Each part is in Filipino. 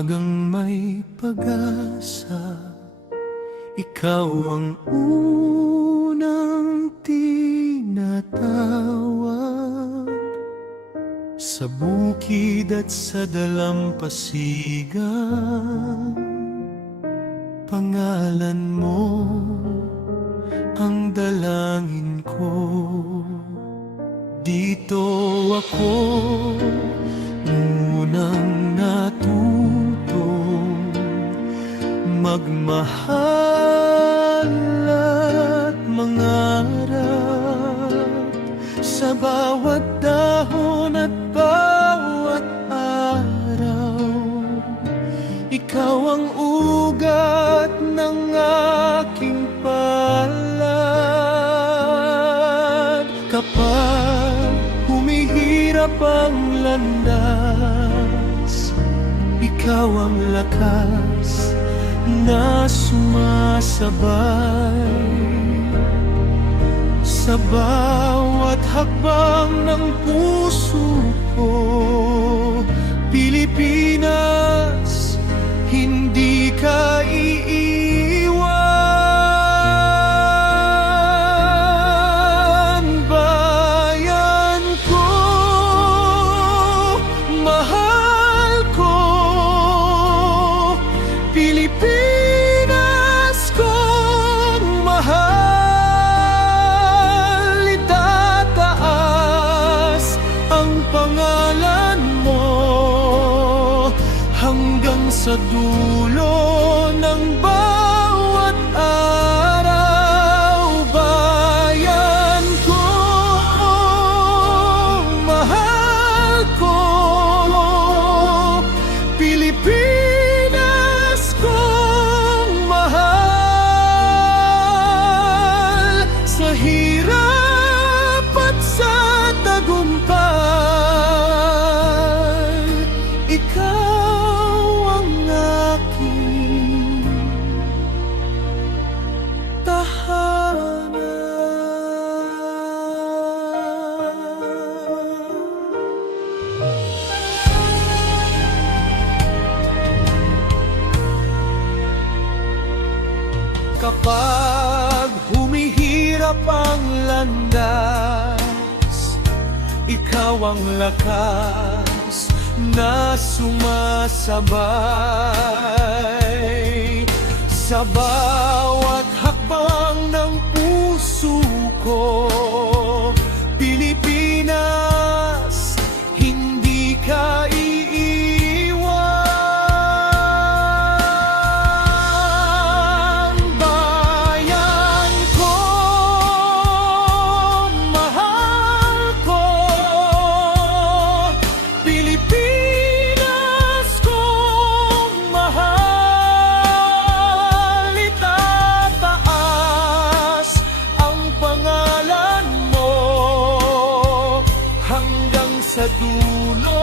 umagang may pag-asa, ikaw ang unang tinatawag. Sa bukid at sa dalampasigan, pangalan mo ang dalangin ko. Dito ako unang natutong magmahal at mangarap. Sa bawat dahon at bawat araw, ikaw ang ugat ng aking palad. Kapag humihirap ang landas, ikaw ang lakas na sumasabay. Sa bawat hakbang ng puso ko, Pilipinas, hindi ka iiwan. Bayan ko, mahal ko, Pilipinas kong mahal. Itataas ang pangalan mo hanggang sa dulo ng bawat araw. Bayan ko, mahal ko, Pilipinas kong mahal. Sa hirap at sa tagumpay, ikaw ang aking tahanan. Kapag humihirap ang landas, ikaw ang lakas na sumasabay. Sa bawat hakbang ng puso ko, Pilipinas, hindi ka iiwan. Bayan ko, mahal ko, Pilipinas kong mahal. Itataas ang pangalan mo hanggang sa dulo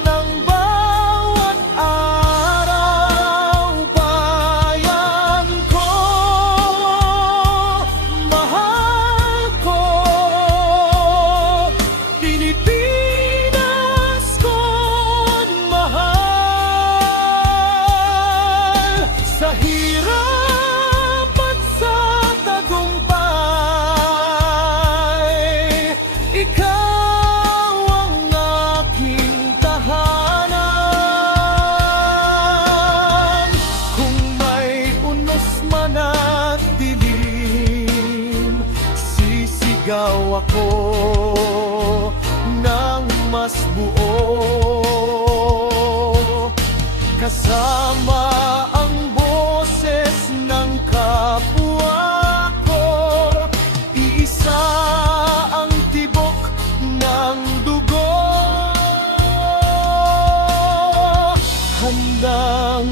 ng bawat araw. Bayan ko, mahal ko, Pilipinas kong mahal. Sa hirap at sa tagumpay, ikaw ang aking tahanan. Kung may unos man at dilim, sisigaw ako ng mas buo, kasama ang boses ng kapwa ko. Iisa ang tibok ng dugo, handang